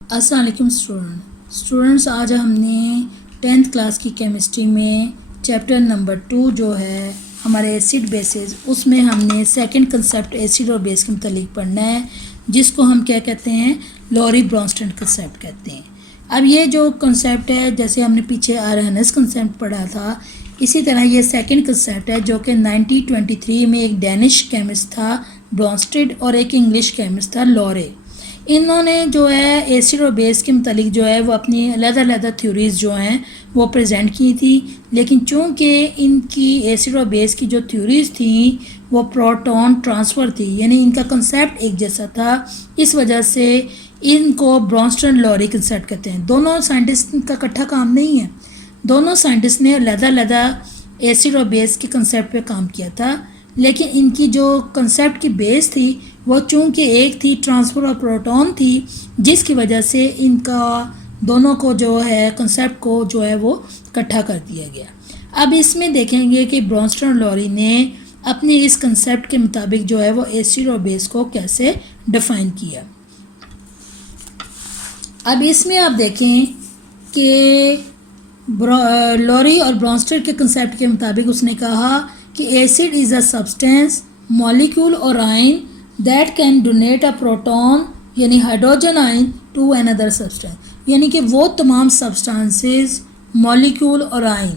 अस्सलाम वालेकुम स्टूडेंट्स, आज हमने 10th क्लास की केमिस्ट्री में चैप्टर नंबर 2 जो है हमारे एसिड बेसिस, उसमें हमने सेकंड कंसेप्ट एसिड और बेस के मुतालिक पढ़ना है, जिसको हम क्या कहते हैं, लॉरी ब्रॉन्स्टन कंसेप्ट कहते हैं। अब ये जो कंसेप्ट है, जैसे हमने पीछे आरहनस कंसेप्ट पढ़ा था, इसी तरह ये सेकंड कंसेप्ट है जो कि 1923 में एक डेनिश केमिस्ट था ब्रॉन्स्टेड और एक इंग्लिश केमिस्ट था लॉरे। इन्होंने जो है एसिड और बेस के मुतालिक जो है वो अपनी अलग-अलग थ्योरीज़ जो हैं वो प्रेजेंट की थी, लेकिन चूँकि इनकी एसिड और बेस की जो थ्योरीज़ थी वो प्रोटॉन ट्रांसफ़र थी, यानी इनका कंसेप्ट एक जैसा था, इस वजह से इनको ब्रॉन्स्टन लॉरी कंसेप्ट कहते हैं। दोनों साइंटिस्ट का इकट्ठा काम नहीं है, दोनों साइंटिस्ट ने अलग-अलग एसिड और बेस के कंसेप्ट पे काम किया था, लेकिन इनकी जो कंसेप्ट की बेस थी वो चूँकि एक थी ट्रांसफ़र ऑफ प्रोटॉन थी, जिसकी वजह से इनका दोनों को जो है कंसेप्ट को जो है वो इकट्ठा कर दिया गया। अब इसमें देखेंगे कि ब्रॉन्स्टन लॉरी ने अपने इस कंसेप्ट के मुताबिक जो है वो एसिड और बेस को कैसे डिफ़ाइन किया। अब इसमें आप देखें कि लॉरी और ब्रॉन्स्टन के कंसेप्ट के मुताबिक उसने कहा कि acid is a substance molecule और ion that can donate a proton यानी hydrogen ion to another substance, यानी कि वो तमाम सब्सटेंसेस मॉलिक्यूल और आयन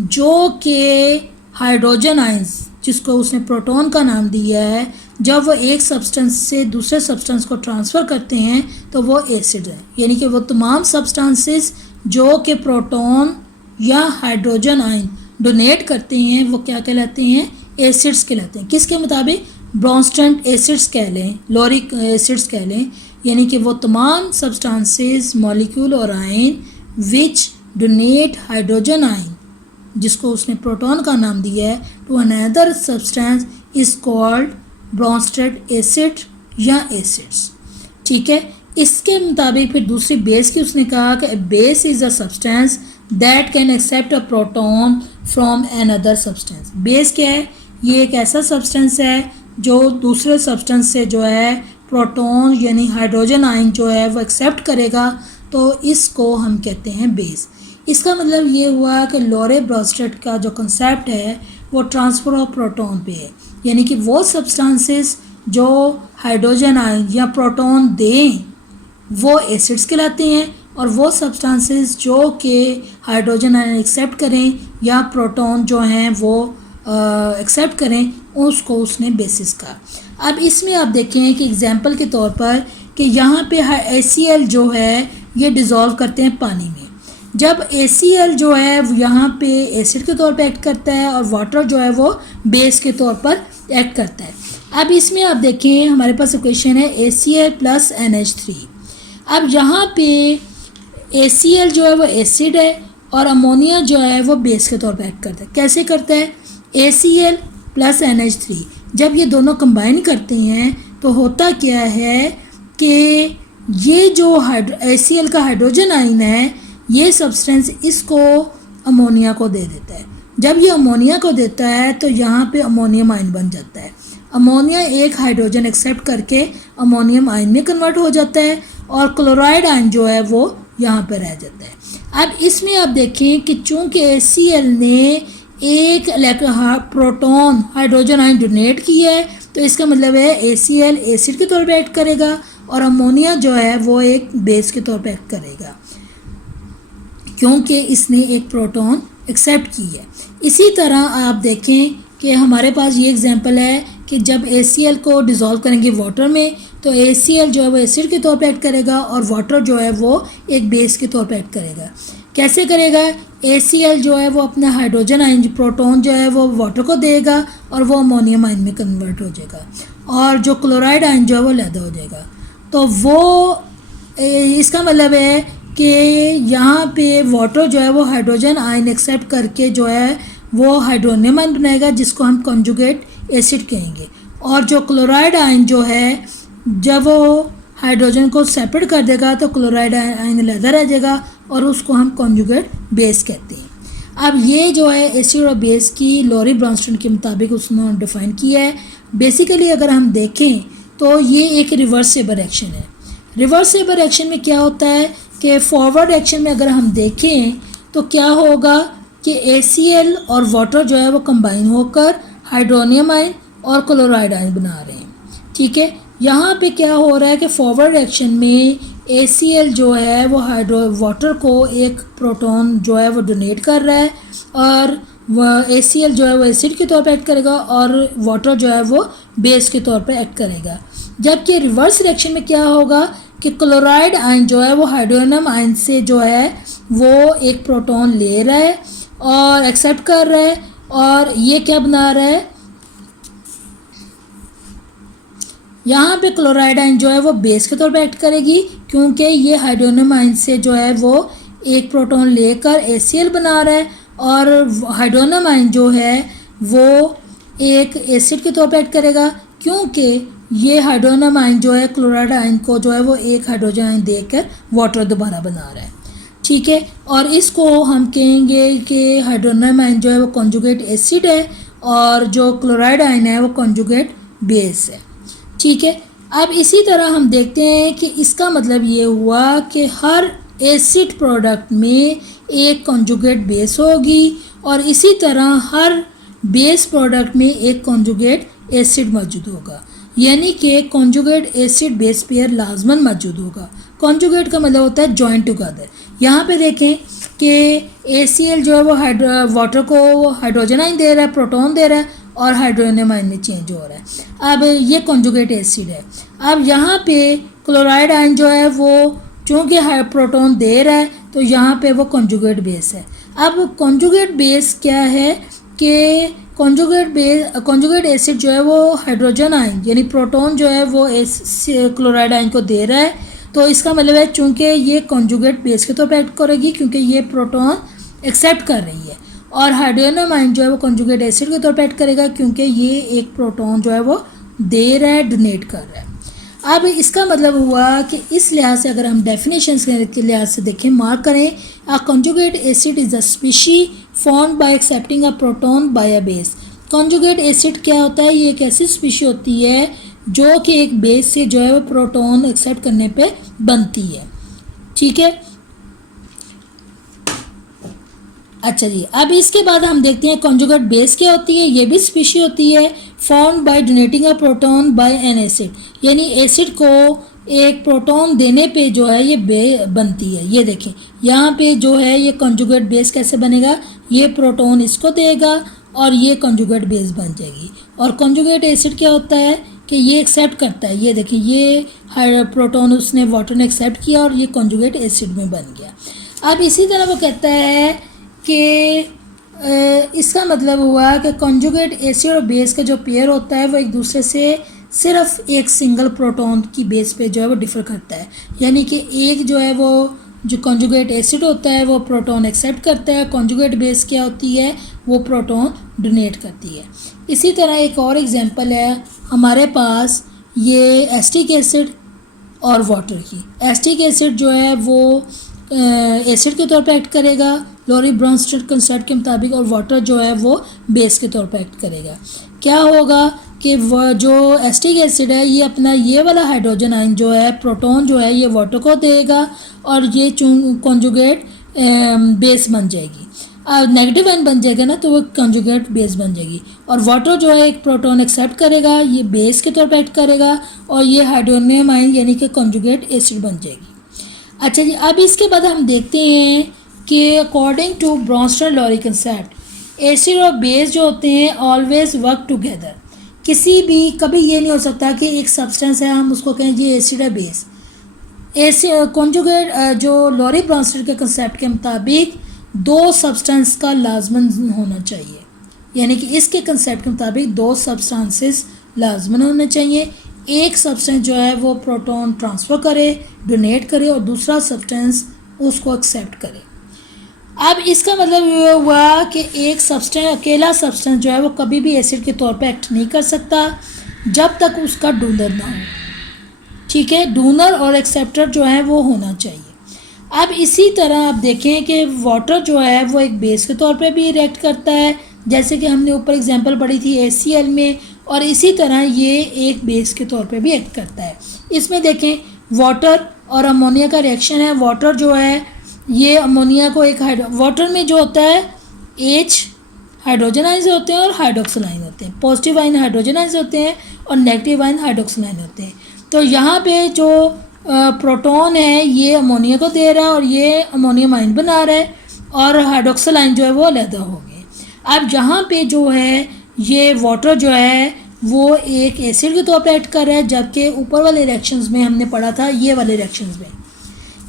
जो कि हाइड्रोजन आयंस, जिसको उसने प्रोटॉन का नाम दिया है, जब वो एक सब्सटेंस से दूसरे सब्सटेंस को ट्रांसफ़र करते हैं तो वो एसिड है। यानी कि वो तमाम सब्सटेंसेस जो कि प्रोटॉन या हाइड्रोजन आयन डोनेट करते हैं वो क्या कहलाते हैं, एसिड्स कहलाते हैं। किसके मुताबिक, ब्रॉन्स्टन एसिड्स कह लें, लॉरिक एसिड्स कह लें, यानी कि वो तमाम सब्सटेंसेस मॉलिक्यूल और ion which donate hydrogen ion, जिसको उसने प्रोटॉन का नाम दिया है, to another substance is called Bronsted acid या एसिड्स। ठीक है, इसके मुताबिक फिर दूसरी बेस की उसने कहा कि base is a substance that can accept a proton from another substance. Base क्या है, ये एक ऐसा सब्सटेंस है जो दूसरे सब्सटेंस से जो है प्रोटॉन यानी हाइड्रोजन आयन जो है वो एक्सेप्ट करेगा, तो इसको हम कहते हैं बेस। इसका मतलब ये हुआ कि लॉरे ब्रॉन्स्टन का जो कंसेप्ट है वो ट्रांसफ़र ऑफ प्रोटॉन पे है, यानी कि वो सब्सटेंसेस जो हाइड्रोजन आयन या प्रोटॉन दें वो एसिड्स कहलाते हैं, और वो सब्सटेंसेस जो कि हाइड्रोजन आयन एक्सेप्ट करें या प्रोटॉन जो हैं वो एक्सेप्ट करें, उसको उसने बेसिस कहा। अब इसमें आप देखें कि एग्जांपल के तौर पर कि यहाँ पे HCl जो है ये डिज़ोल्व करते हैं पानी में। जब HCl जो है यहाँ पे एसिड के तौर पे एक्ट करता है और वाटर जो है वो बेस के तौर पर एक्ट करता है। अब इसमें आप देखें हमारे पास इक्वेशन है HCl + NH3। अब यहाँ पे HCl जो है वो एसिड है और अमोनिया जो है वो बेस के तौर पर एक्ट करता है। कैसे करता है, HCl + NH3 जब ये दोनों कंबाइन करते हैं तो होता क्या है कि ये जो HCl का हाइड्रोजन आयन है, ये सब्सटेंस इसको अमोनिया को दे देता है। जब ये अमोनिया को देता है तो यहाँ पे अमोनियम आयन बन जाता है। अमोनिया एक हाइड्रोजन एक्सेप्ट करके अमोनियम आयन में कन्वर्ट हो जाता है और क्लोराइड आयन जो है वो यहाँ पे रह जाता है। अब इसमें आप देखें कि चूँकि HCl ने एक प्रोटॉन हाइड्रोजन आयन डोनेट किया है, तो इसका मतलब है HCl एसिड के तौर पे एक्ट करेगा और अमोनिया जो है वो एक बेस के तौर पे एक्ट करेगा, क्योंकि इसने एक प्रोटॉन एक्सेप्ट की है। इसी तरह आप देखें कि हमारे पास ये एग्जांपल है कि जब HCl को डिज़ोल्व करेंगे वाटर में तो HCl जो है वो एसिड के तौर पे एक्ट करेगा और वाटर जो है वो एक बेस के तौर पे एक्ट करेगा। कैसे करेगा, HCl जो है वो अपना हाइड्रोजन आयन प्रोटॉन जो है वो वाटर को देगा और वो अमोनियम आयन में कन्वर्ट हो जाएगा, और जो क्लोराइड आयन जो है वो लैदा हो जाएगा। तो वो इसका मतलब है कि यहाँ पे वाटर जो है वो हाइड्रोजन आयन एक्सेप्ट करके जो है वो हाइड्रोनियम आयन बनाएगा, जिसको हम कॉन्जुगेट एसिड कहेंगे, और जो क्लोराइड आयन जो है जब वो हाइड्रोजन को सेपरेट कर देगा तो क्लोराइड आयन लैदा रह जाएगा और उसको हम कॉन्जुगेट बेस कहते हैं। अब ये जो है एसिड और बेस की लॉरी ब्रॉन्स्टन के मुताबिक उसने डिफ़ाइन किया है। बेसिकली अगर हम देखें तो ये एक रिवर्सिबल रिएक्शन है। रिवर्सिबल रिएक्शन में क्या होता है कि फॉरवर्ड रिएक्शन में अगर हम देखें तो क्या होगा कि ACl और वाटर जो है वो कंबाइन होकर हाइड्रोनियम आयन और क्लोराइड आयन बना रहे हैं। ठीक है, यहाँ पे क्या हो रहा है कि फॉरवर्ड रिएक्शन में ACl जो है वो वाटर को एक प्रोटॉन जो है वो डोनेट कर रहा है और ACl जो है वो एसिड के तौर पे एक्ट करेगा और वाटर जो है वो बेस के तौर पे एक्ट करेगा। जबकि रिवर्स रिएक्शन में क्या होगा कि क्लोराइड आयन जो है वो हाइड्रोनियम आयन से जो है वो एक प्रोटॉन ले रहा है और एक्सेप्ट कर रहा है और ये क्या बना रहा है, यहाँ पे क्लोराइड आयन जो है वो बेस के तौर पे एक्ट करेगी क्योंकि ये हाइड्रोनियम आयन से जो है वो एक प्रोटॉन लेकर ACl बना रहा है और हाइड्रोनियम आयन जो है वो एक एसिड के तौर पे एक्ट करेगा क्योंकि ये हाइड्रोनियम आयन जो है क्लोराइड आयन को जो है वो एक हाइड्रोजन आयन देकर वाटर दोबारा बना रहा है। ठीक है, और इसको हम कहेंगे कि हाइड्रोनियम आयन जो है वो कॉन्जुगेट एसिड है और जो क्लोराइड आयन है वो कॉन्जुगेट बेस है। ठीक है, अब इसी तरह हम देखते हैं कि इसका मतलब ये हुआ कि हर एसिड प्रोडक्ट में एक कॉन्जुगेट बेस होगी और इसी तरह हर बेस प्रोडक्ट में एक कॉन्जुगेट एसिड मौजूद होगा, यानी कि कॉन्जुगेट एसिड बेस पेयर लाजमन मौजूद होगा। कॉन्जुगेट का मतलब होता है जॉइंट टुगेदर। यहाँ पे देखें कि ACl जो है वो वाटर को हाइड्रोजन आयन दे रहा है, प्रोटॉन दे रहा है और हाइड्रोनियम आयन में चेंज हो रहा है। अब ये कॉन्जुगेट एसिड है। अब यहाँ पे क्लोराइड आयन जो है वो चूँकि प्रोटॉन दे रहा है तो यहाँ पे वो कॉन्जुगेट बेस है। अब कॉन्जुगेट बेस क्या है कि कॉन्जुगेट एसिड जो है वो हाइड्रोजन आयन यानी प्रोटॉन जो है वो क्लोराइड आयन को दे रहा है, तो इसका मतलब है चूँकि ये कॉन्जुगेट बेस के तौर पर एक्ट करेगी क्योंकि ये प्रोटॉन एक्सेप्ट कर रही है और हाइड्रोनियम आयन जो है वो कॉन्जुगेट एसिड के तौर पर एक्ट करेगा क्योंकि ये एक प्रोटॉन जो है वो दे रहा है, डोनेट कर रहा है। अब इसका मतलब हुआ कि इस लिहाज से अगर हम डेफिनेशंस के लिहाज से देखें, मार्क करें, a conjugate acid is a species formed by accepting a proton by a base. Conjugate acid क्या होता है, ये एक ऐसी स्पीशी होती है जो कि एक बेस से जो है वो प्रोटॉन एक्सेप्ट करने पे बनती है। ठीक है, अच्छा जी, अब इसके बाद हम देखते हैं कॉन्जुगेट बेस क्या होती है। ये भी स्पीशी होती है formed by donating a proton by an acid, यानी एसिड को एक प्रोटॉन देने पे जो है ये बनती है। ये देखें यहाँ पे जो है ये कॉन्जुगेट बेस कैसे बनेगा, ये प्रोटॉन इसको देगा और ये कॉन्जुगेट बेस बन जाएगी। और कॉन्जुगेट एसिड क्या होता है कि ये एक्सेप्ट करता है, ये देखिए ये प्रोटॉन उसने वाटर ने एक्सेप्ट किया और ये कॉन्जुगेट एसिड में बन गया। अब इसी तरह वो कहता है कि इसका मतलब हुआ कि कॉन्जुगेट एसिड और बेस का जो पेयर होता है वो एक दूसरे से सिर्फ एक सिंगल प्रोटॉन की बेस पे जो है वो डिफ़र करता है, यानी कि एक जो है वो जो कॉन्जुगेट एसिड होता है वो प्रोटॉन एक्सेप्ट करता है, कॉन्जुगेट बेस क्या होती है वो प्रोटॉन डोनेट करती है। इसी तरह एक और एग्जांपल है हमारे पास ये एसिटिक एसिड और वाटर की। एसिटिक एसिड जो है वो एसिड के तौर पे एक्ट करेगा लोरी ब्रॉन्स्टेड कंसेप्ट के मुताबिक और वाटर जो है वो बेस के तौर पे एक्ट करेगा। क्या होगा कि वह जो एसिटिक एसिड है ये अपना ये वाला हाइड्रोजन आयन जो है प्रोटॉन जो है ये वाटर को देगा और ये कॉन्जुगेट बेस बन जाएगी। नेगेटिव आयन बन जाएगा ना तो वो कॉन्जुगेट बेस बन जाएगी और वाटर जो है एक प्रोटॉन एक्सेप्ट करेगा, ये बेस के तौर पे एक्ट करेगा और ये हाइड्रोनियम आयन यानी कि कॉन्जुगेट एसिड बन जाएगी। अच्छा जी, अब इसके बाद हम देखते हैं कि according to Bronsted Lowry concept acid और बेस जो होते हैं ऑलवेज वर्क टुगेदर। किसी भी कभी ये नहीं हो सकता कि एक सब्सटेंस है हम उसको कहें जी एसिड है बेस। एसिड कॉन्जुगेट जो लॉरी ब्रॉन्स्टेड के कंसेप्ट के मुताबिक दो सब्सटेंस का लाजमन होना चाहिए, यानी कि इसके कंसेप्ट के मुताबिक दो सब्सटेंसेस लाजमन होने चाहिए। एक सब्सटेंस जो है वो प्रोटॉन ट्रांसफ़र करे, डोनेट करे और दूसरा सब्सटेंस उसको एक्सेप्ट करे। अब इसका मतलब ये हुआ कि एक सब्सटेंस अकेला सब्सटेंस जो है वो कभी भी एसिड के तौर पे एक्ट नहीं कर सकता जब तक उसका डोनर ना हो। ठीक है, डोनर और एक्सेप्टर जो है वो होना चाहिए। अब इसी तरह आप देखें कि वाटर जो है वो एक बेस के तौर पे भी रिएक्ट करता है, जैसे कि हमने ऊपर एग्जांपल पढ़ी थी ACl में, और इसी तरह ये एक बेस के तौर पे भी एक्ट करता है। इसमें देखें वाटर और अमोनिया का रिएक्शन है। वाटर जो है ये अमोनिया को एक वाटर में जो होता है H हाइड्रोजन आयंस होते हैं और हाइड्रोक्सिल आयन होते हैं। पॉजिटिव आयन हाइड्रोजन आयंस होते हैं और नेगेटिव आयन हाइड्रोक्सिल आयन होते हैं। तो यहाँ पे जो प्रोटॉन है ये अमोनिया को दे रहा है और ये अमोनियम आयन बना रहा है और हाइड्रोक्सिल आयन जो है वो अलग हो गए। अब यहाँ पे जो है ये वाटर जो है वो एक एसिड के तौर पे एक्ट कर रहा है, जबकि ऊपर वाले रिएक्शंस में हमने पढ़ा था ये वाले रिएक्शंस में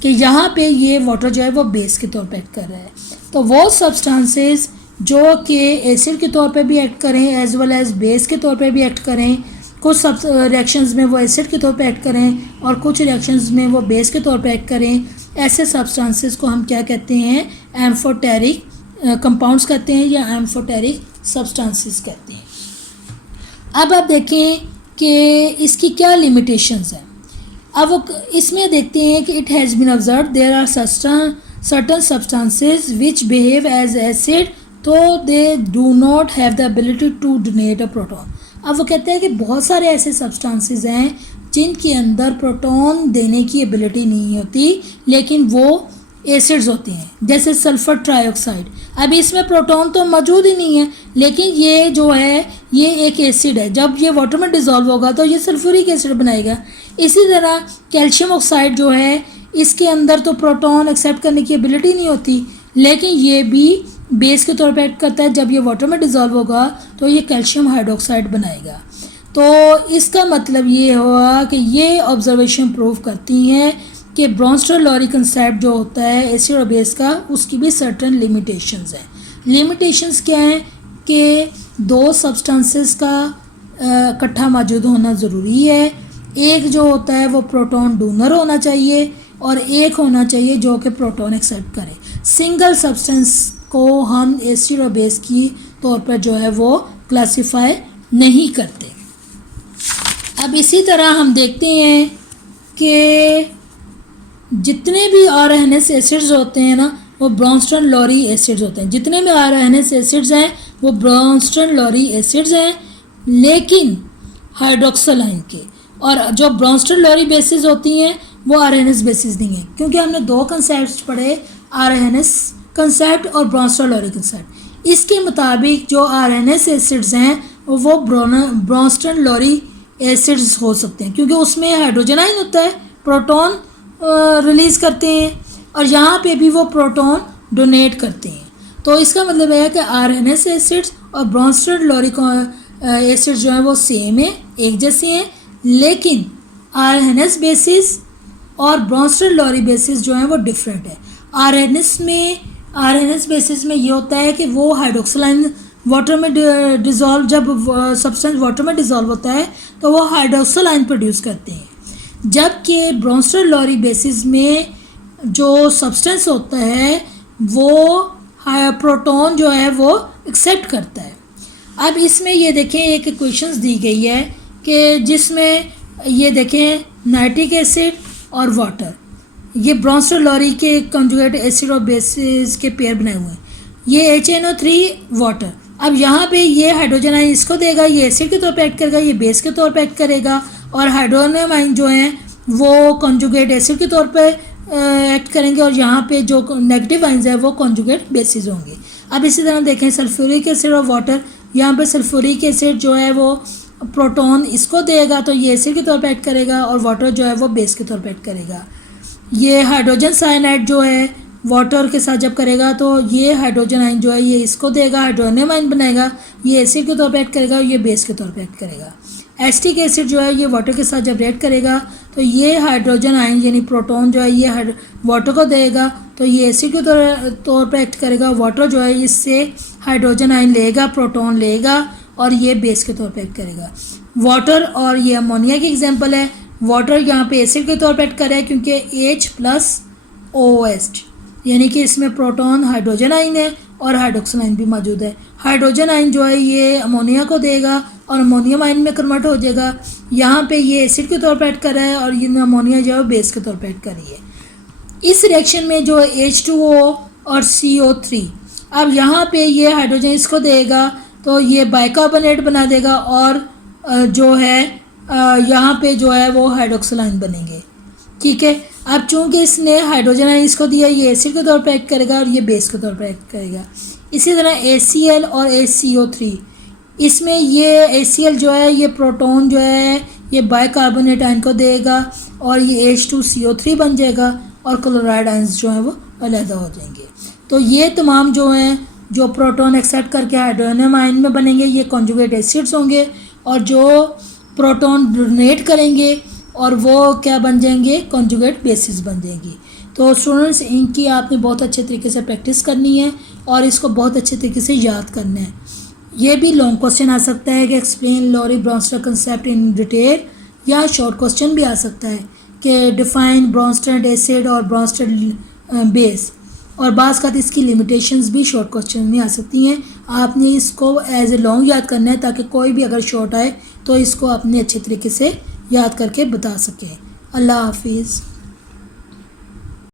कि यहाँ पे ये वाटर जो है वो बेस के तौर पे एक्ट कर रहा है। तो वो सब्सटेंसेस जो कि एसिड के तौर पे भी एक्ट करें एज वेल एज बेस के तौर पे भी एक्ट करें, कुछ सब रिएक्शंस में वो एसिड के तौर पे एक्ट करें और कुछ रिएक्शंस में वो बेस के तौर पे एक्ट करें, ऐसे सब्सटेंसेस को हम क्या कहते हैं, एम्फोटेरिक कंपाउंड्स कहते हैं या एम्फोटेरिक सब्सटेंसेस कहते हैं। अब आप देखें कि इसकी क्या लिमिटेशंस हैं। अब इसमें देखते हैं कि it has been observe there are certain substances which behave as acid though they do not have the ability to donate a proton. अब वो कहते हैं कि बहुत सारे ऐसे सब्सटेंसेस हैं जिनके अंदर प्रोटॉन देने की एबिलिटी नहीं होती लेकिन वो एसिड्स होते हैं, जैसे सल्फर ट्राइऑक्साइड। अब इसमें प्रोटॉन तो मौजूद ही नहीं है लेकिन ये जो है ये एक एसिड है, जब ये वाटर में डिज़ोल्व होगा तो ये सल्फ्यूरिक एसिड बनाएगा। इसी तरह कैल्शियम ऑक्साइड जो है इसके अंदर तो प्रोटॉन एक्सेप्ट करने की एबिलिटी नहीं होती लेकिन ये भी बेस के तौर पे एक्ट करता है, जब ये वाटर में डिज़ोल्व होगा तो ये कैल्शियम हाइड्रोक्साइड बनाएगा। तो इसका मतलब ये हुआ कि ये ऑब्जर्वेशन प्रूव करती हैं कि ब्रॉन्स्टर-लॉरी कंसेप्ट जो होता है एसिड और बेस का उसकी भी सर्टन लिमिटेशंस हैं। लिमिटेशंस क्या हैं कि दो सब्सटेंसेस का इकट्ठा मौजूद होना ज़रूरी है। एक जो होता है वो प्रोटॉन डोनर होना चाहिए और एक होना चाहिए जो कि प्रोटॉन एक्सेप्ट करे। सिंगल सब्सटेंस को हम एसिड और बेस की तौर पर जो है वो क्लासिफाई नहीं करते। अब इसी तरह हम देखते हैं कि जितने भी RNS एसिड्स होते हैं ना वो ब्रॉन्स्टन-लॉरी एसिड्स होते हैं। जितने भी RNS एसिड्स हैं वो ब्रॉन्स्टन-लॉरी एसिड्स हैं लेकिन हाइड्रोक्सिल आयन के, और जो ब्रॉन्स्टन-लॉरी बेसिस होती हैं वो RNS बेसिस नहीं है, क्योंकि हमने दो कंसेप्ट पढ़े, RNS कंसेप्ट और ब्रॉन्स्टन-लॉरी कंसेप्ट। इसके मुताबिक जो RNS एसिड्स हैं वो ब्रॉन्स्टन-लॉरी एसिड्स हो सकते हैं क्योंकि उसमें हाइड्रोजन आयन होता है, प्रोटॉन रिलीज़ करते हैं और यहाँ पे भी वो प्रोटॉन डोनेट करते हैं। तो इसका मतलब है कि RNS एसिड्स और ब्रॉन्स्टन-लॉरी एसिड्स जो हैं वो सेम है, एक जैसे हैं, लेकिन RNS बेसिस और ब्रॉन्स्टन-लॉरी बेसिस जो हैं वो डिफरेंट है। RNS बेसिस में ये होता है कि वो हाइड्रोक्सिल आयन वाटर में डिज़ोल्व, जब सब्सटेंस वाटर में डिज़ोल्व होता है तो वो हाइड्रोक्सिल आयन प्रोड्यूस करते हैं, जबकि ब्रॉन्स्टन-लॉरी बेसिस में जो सब्सटेंस होता है वो प्रोटॉन जो है वो एक्सेप्ट करता है। अब इसमें ये देखें एक इक्वेशंस दी गई है कि जिसमें ये देखें नाइट्रिक एसिड और वाटर, ये ब्रॉन्स्टन-लॉरी के कंजुगेट एसिड और बेसिस के पेयर बनाए हुए हैं। ये HNO3 वाटर, अब यहाँ पे ये हाइड्रोजन आयन इसको देगा, ये एसिड के तौर पे एक्ट करेगा, ये बेस के तौर पे एक्ट करेगा, और हाइड्रोनियम आयन जो हैं वो कॉन्जुगेट एसिड के तौर पे एक्ट करेंगे और यहाँ पे जो नेगेटिव आयन्स है वो कॉन्जुगेट बेसिस होंगे। अब इसी तरह देखें सल्फ्यूरिक एसिड और वाटर, यहाँ पे सल्फ्यूरिक एसिड जो है वो प्रोटॉन इसको देगा तो ये एसिड के तौर पे एक्ट करेगा और वाटर जो है वो बेस के तौर पे एक्ट करेगा। ये हाइड्रोजन साइनाइड जो है वाटर के साथ जब करेगा तो ये हाइड्रोजन आयन जो है ये इसको देगा, हाइड्रोनियम आयन बनाएगा, ये एसिड के तौर पे एक्ट करेगा और ये बेस के तौर पे एक्ट करेगा। एसिटिक एसिड जो है ये वाटर के साथ जब रिएक्ट करेगा तो ये हाइड्रोजन आयन यानी प्रोटॉन जो है ये वाटर को देगा तो ये एसिड के तौर पे एक्ट करेगा, वाटर जो है इससे हाइड्रोजन आयन लेगा, प्रोटॉन लेगा और ये बेस के तौर पे एक्ट करेगा। वाटर और ये अमोनिया की एग्जांपल है। वाटर यहाँ पे एसिड के तौर पे एक्ट कर रहा है क्योंकि H+OH यानी कि इसमें प्रोटॉन हाइड्रोजन आयन है और हाइड्रोक्सिल आयन भी मौजूद है। हाइड्रोजन आयन जो है ये अमोनिया को देगा और अमोनियम आयन में कन्वर्ट हो जाएगा। यहाँ पे ये एसिड के तौर पे एक्ट कर रहा है और ये अमोनिया जो है बेस के तौर पे एक्ट कर रही है। इस रिएक्शन में जो H2O और CO3, अब यहाँ पे ये हाइड्रोजन इसको देगा तो ये बाइकार्बोनेट बना देगा और जो है यहाँ पे जो है वो हाइड्रोक्सिल आयन बनेंगे। ठीक है। अब चूंकि इसने हाइड्रोजन आयन इसको दिया, ये एसिड के तौर पर एक्ट करेगा और ये बेस के तौर पर एक्ट करेगा। इसी तरह ACl और HCO3, इसमें ये ACl जो है ये प्रोटॉन जो है ये बाइकार्बोनेट आयन को देगा और ये H2CO3 बन जाएगा और क्लोराइड आयन्स जो हैं वो अलहदा हो जाएंगे। तो ये तमाम जो हैं जो प्रोटॉन एक्सेप्ट करके हाइड्रोजन आयन में बनेंगे ये कॉन्जुगेट एसिड्स होंगे, और जो प्रोटॉन डोनेट करेंगे और वो क्या बन जाएंगे, कॉन्जुगेट बेसिस बन जाएंगी। तो स्टूडेंट्स इनकी आपने बहुत अच्छे तरीके से प्रैक्टिस करनी है और इसको बहुत अच्छे तरीके से याद करना है। ये भी लॉन्ग क्वेश्चन आ सकता है कि explain Laurie Bronster concept in detail, या शॉर्ट क्वेश्चन भी आ सकता है कि डिफाइन ब्रॉन्स्टर एसिड और ब्रॉन्स्टर बेस, और बाज़ का इसकी लिमिटेशंस भी शॉर्ट क्वेश्चन में आ सकती हैं। आपने इसको एज ए लॉन्ग याद करना है ताकि कोई भी अगर शॉर्ट आए तो इसको अपने अच्छे तरीके से याद करके बता सकें। अल्लाह हाफिज़।